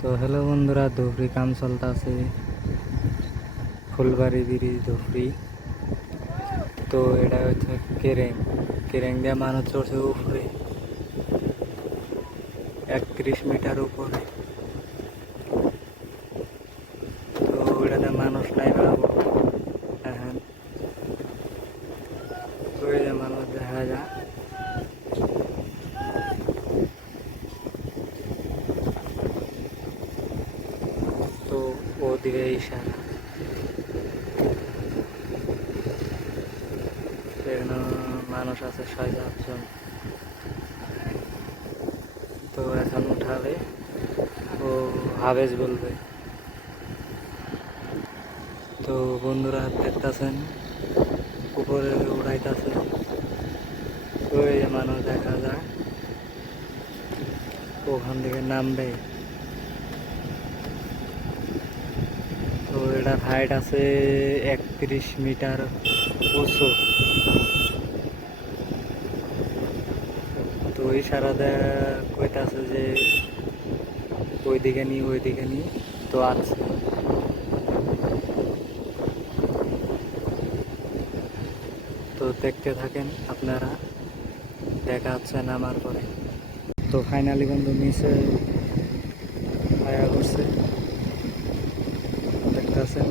তো হ্যালো বন্ধুরা, ধুবড়ি কাম চলতেছে, ফুলবাড়ি ব্রিজ ধুবড়ি। তো এটা হচ্ছে কেরেং কেরেং দিয়ে মানুষ চড়ছে উপরে 31 মিটার উপরে। তো এটাতে মানুষ নাই পাবো এখন। তো এই যে মানুষ দেখা যায়। তো ওদিকে ইশারা, এখানে মানুষ আছে 6-7 জন। তো এখন উঠাবে, ও হাবেজ বলবে। তো বন্ধুরা দেখতেছেন উপরে উড়াইতেছে। ওই যে মানুষ দেখা যায়, ওখান থেকে নামবে। তো এটার হাইট আছে 31 মিটার উঁচু। তো ইশারাতে কইতাছে যে ওইদিকে নি। তো আছে, তো দেখতে থাকেন আপনারা, দেখা যাচ্ছে নামার পরে। তো ফাইনালি বন্ধু নিচে আয়া করছে, দেখতেছেন।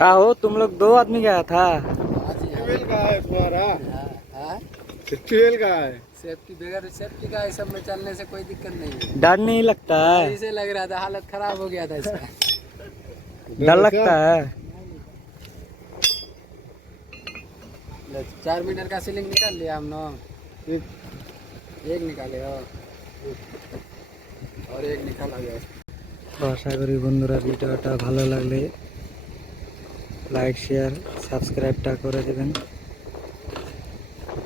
का हो तुम लोग 2 आदमी गया था? ट्वेल का है तुम्हारा? ट्वेल का है। सेफ्टी बगैर सेफ्टी का सब में चलने से कोई दिक्कत नहीं है। डर नहीं लगता है? ऐसे लग रहा था, हालत खराब हो गया था इसका। डर लगता है? 4 मीटर का सीलिंग निकाल लिया हम लोग, एक निकाले और एक निकाला गया। তো আশা করি বন্ধুরা ভিডিওটা ভালো লাগলে লাইক শেয়ার সাবস্ক্রাইবটা করে দেবেন।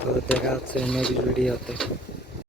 তো দেখা হচ্ছে নেক্সট ভিডিওতে।